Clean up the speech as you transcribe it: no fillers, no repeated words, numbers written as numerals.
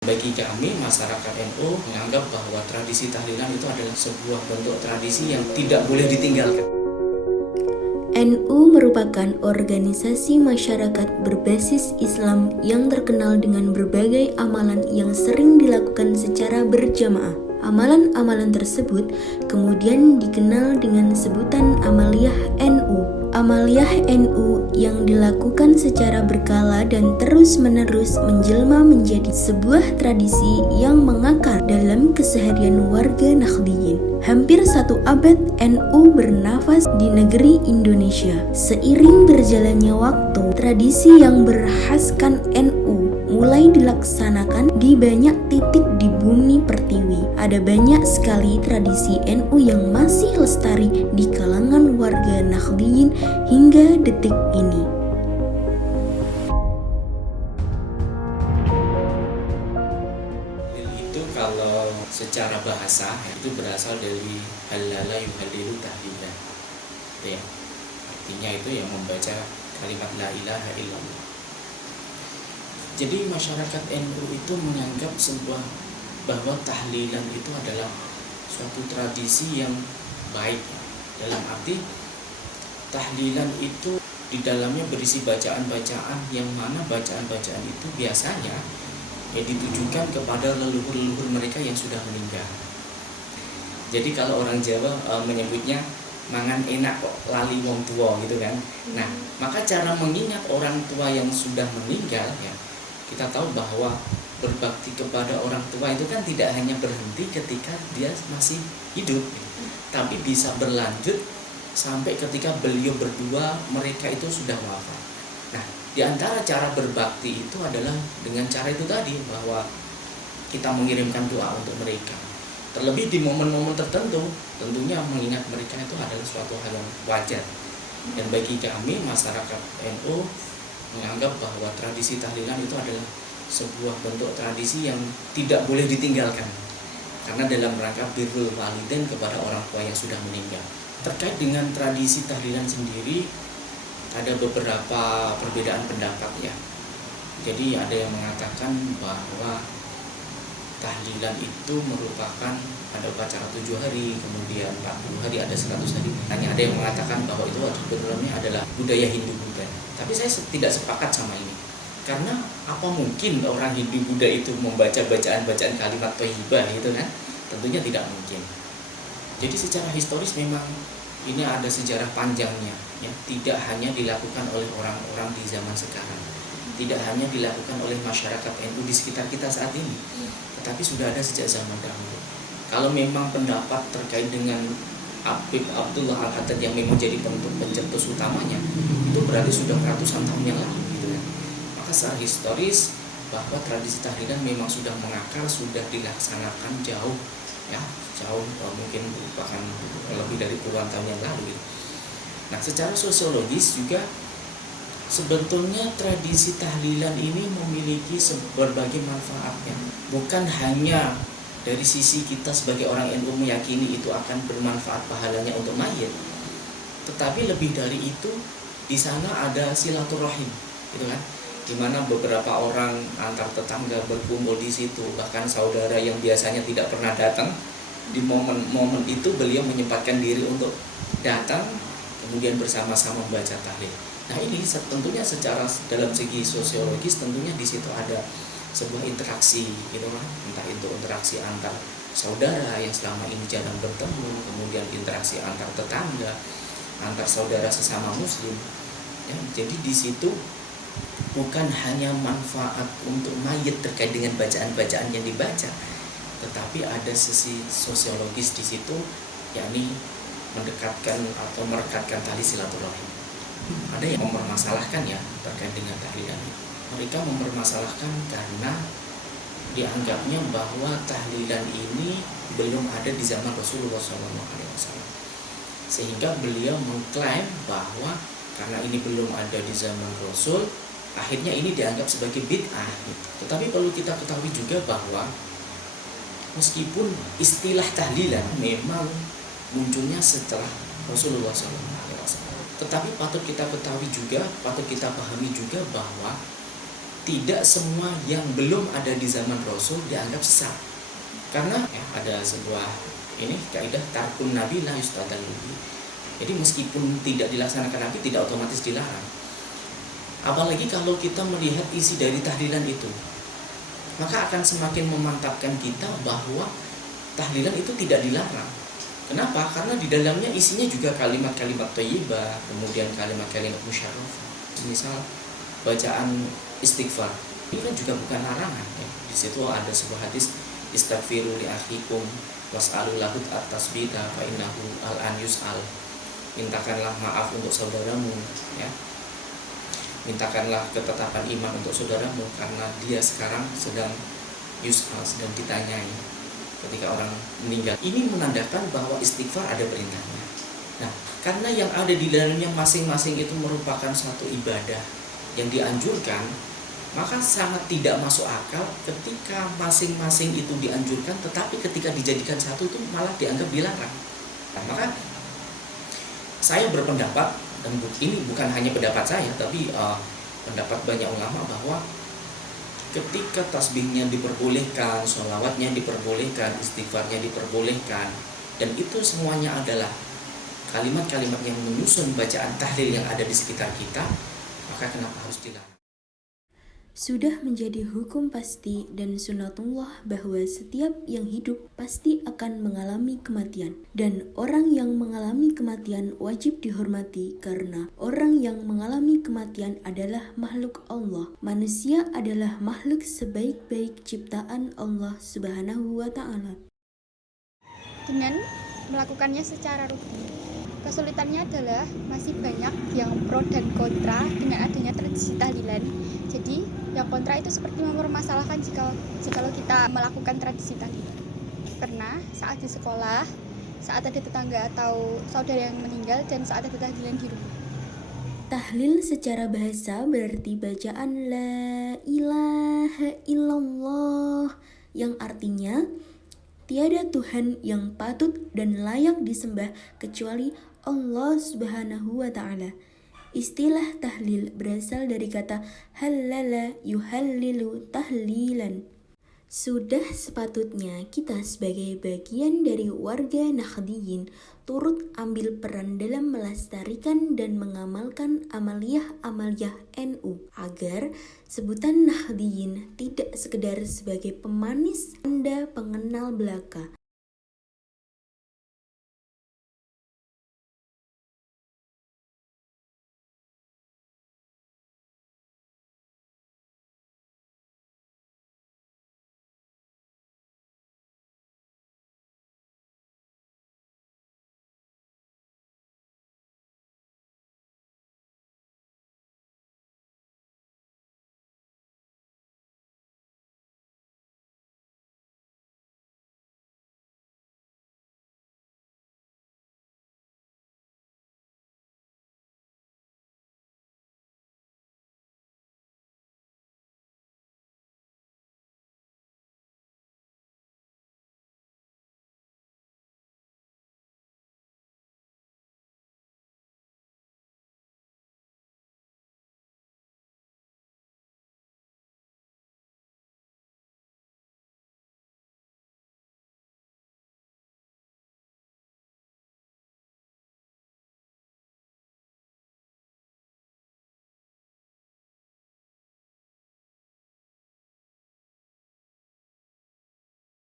Bagi kami, masyarakat NU menganggap bahwa tradisi tahlilan itu adalah sebuah bentuk tradisi yang tidak boleh ditinggalkan. NU merupakan organisasi masyarakat berbasis Islam yang terkenal dengan berbagai amalan yang sering dilakukan secara berjamaah. Amalan-amalan tersebut kemudian dikenal dengan sebutan Amaliyah NU. Amaliyah NU yang dilakukan secara berkala dan terus-menerus menjelma menjadi sebuah tradisi yang mengakar dalam keseharian warga Nahdliyin. Hampir 1 abad NU bernafas di negeri Indonesia. Seiring berjalannya waktu, tradisi yang berkhaskan NU mulai dilaksanakan di banyak titik di bumi pertiwi. Ada banyak sekali tradisi NU yang masih lestari di kalangan warga Nahdliyin hingga detik ini. Itu kalau secara bahasa itu berasal dari halala yuhalilu tahlilan. Ya. Artinya itu yang membaca kalimat la ilaha illallah. Jadi masyarakat NU itu menganggap bahwa tahlilan itu adalah suatu tradisi yang baik. Dalam arti tahlilan itu di dalamnya berisi bacaan-bacaan yang mana bacaan-bacaan itu biasanya ditujukan kepada leluhur-leluhur mereka yang sudah meninggal. Jadi kalau orang Jawa menyebutnya mangan enak kok lali wong tua gitu kan. Nah, maka cara mengingat orang tua yang sudah meninggal ya, kita tahu bahwa berbakti kepada orang tua itu kan tidak hanya berhenti ketika dia masih hidup, tapi bisa berlanjut sampai ketika beliau berdua mereka itu sudah wafat. Nah, di antara cara berbakti itu adalah dengan cara itu tadi, bahwa kita mengirimkan doa untuk mereka. Terlebih di momen-momen tertentu, tentunya mengingat mereka itu adalah suatu hal yang wajar. Dan bagi kami, masyarakat NU menganggap bahwa tradisi tahlilan itu adalah sebuah bentuk tradisi yang tidak boleh ditinggalkan, karena dalam rangka birrul walidain kepada orang tua yang sudah meninggal. Terkait dengan tradisi tahlilan sendiri, ada beberapa perbedaan pendapat ya. Jadi ada yang mengatakan bahwa tahlilan itu merupakan ada upacara 7 hari, kemudian 40 hari, ada 100 hari. Hanya ada yang mengatakan bahwa itu sebetulnya adalah budaya Hindu-Buddha. Tapi saya tidak sepakat sama ini. Karena apa mungkin orang Hindu-Buddha itu membaca bacaan-bacaan kalimat thayyibah gitu kan? Tentunya tidak mungkin. Jadi secara historis memang ini ada sejarah panjangnya ya. Tidak hanya dilakukan oleh orang-orang di zaman sekarang. Tidak hanya dilakukan oleh masyarakat NU di sekitar kita saat ini, tetapi sudah ada sejak zaman dahulu. Kalau memang pendapat terkait dengan Habib Abdullah Al-Haddad yang memang jadi pencetus utamanya, itu berarti sudah ratusan tahun yang lalu gitu kan. Maka secara historis bahwa tradisi tahlilan memang sudah mengakar, sudah dilaksanakan jauh mungkin merupakan lebih dari puluhan tahun yang lalu gitu. Nah, secara sosiologis juga sebetulnya tradisi tahlilan ini memiliki berbagai manfaatnya. Bukan hanya dari sisi kita sebagai orang NU meyakini itu akan bermanfaat pahalanya untuk mayit, tetapi lebih dari itu di sana ada silaturahim, gitu kan? Di mana beberapa orang antar tetangga berkumpul di situ, bahkan saudara yang biasanya tidak pernah datang, di momen-momen itu beliau menyempatkan diri untuk datang, kemudian bersama-sama membaca tahlil. Nah, ini tentunya secara dalam segi sosiologis tentunya di situ ada sebuah interaksi gitu kan, entah itu interaksi antar saudara yang selama ini jarang bertemu, kemudian interaksi antar tetangga, antar saudara sesama muslim ya. Jadi di situ bukan hanya manfaat untuk mayit terkait dengan bacaan-bacaan yang dibaca, tetapi ada sisi sosiologis di situ, yakni mendekatkan atau merekatkan tali silaturahim. Ada yang mempermasalahkan ya terkait dengan tahlilan. Mereka mempermasalahkan karena dianggapnya bahwa tahlilan ini belum ada di zaman Rasulullah SAW, sehingga beliau mengklaim bahwa karena ini belum ada di zaman Rasul, akhirnya ini dianggap sebagai bid'ah. Tetapi perlu kita ketahui juga bahwa meskipun istilah tahlilan memang munculnya setelah Rasulullah SAW, tetapi patut kita ketahui juga, patut kita pahami juga bahwa tidak semua yang belum ada di zaman Rasul dianggap sesat. Karena ada sebuah kaidah tarkun nabi la yustadallu. Jadi meskipun tidak dilaksanakan Nabi tidak otomatis dilarang. Apalagi kalau kita melihat isi dari tahlilan itu, maka akan semakin memantapkan kita bahwa tahlilan itu tidak dilarang. Kenapa? Karena di dalamnya isinya juga kalimat-kalimat thayyibah, kemudian kalimat-kalimat musyarrafah. Misal bacaan istighfar, ini kan juga bukan larangan. Di situ ada sebuah hadis, istaghfiru li akhikum was'alu lahu at-tasbita fa innahu al-an yus'al. Mintakanlah maaf untuk saudaramu, mintakanlah ketetapan iman untuk saudaramu karena dia sekarang sedang yus'al, sedang ditanyai ketika orang meninggal. Ini menandakan bahwa istighfar ada perintahnya. Nah, karena yang ada di dalamnya masing-masing itu merupakan suatu ibadah yang dianjurkan, maka sangat tidak masuk akal ketika masing-masing itu dianjurkan, tetapi ketika dijadikan satu itu malah dianggap dilarang. Nah, maka saya berpendapat, dan ini bukan hanya pendapat saya, tapi pendapat banyak ulama, bahwa ketika tasbihnya diperbolehkan, sholawatnya diperbolehkan, istighfarnya diperbolehkan, dan itu semuanya adalah kalimat-kalimat yang menyusun bacaan tahlil yang ada di sekitar kita, maka kenapa harus dilarang? Sudah menjadi hukum pasti dan sunatullah bahwa setiap yang hidup pasti akan mengalami kematian. Dan orang yang mengalami kematian wajib dihormati karena orang yang mengalami kematian adalah makhluk Allah. Manusia adalah makhluk sebaik-baik ciptaan Allah Subhanahu wa Ta'ala. Dengan melakukannya secara rutin, kesulitannya adalah masih banyak yang pro dan kontra dengan adanya tradisi tahlilan. Jadi yang kontra itu seperti mempermasalahkan jika kita melakukan tradisi tahlilan. Karena saat di sekolah, saat ada tetangga atau saudara yang meninggal, dan saat ada tahlilan di rumah. Tahlil secara bahasa berarti bacaan la ilaha illallah, yang artinya tiada Tuhan yang patut dan layak disembah kecuali Allah Subhanahu wa Ta'ala. Istilah tahlil berasal dari kata halala yuhallilu tahlilan. Sudah sepatutnya kita sebagai bagian dari warga Nahdliyin turut ambil peran dalam melestarikan dan mengamalkan amaliyah-amaliyah NU agar sebutan Nahdliyin tidak sekedar sebagai pemanis tanda pengenal belaka,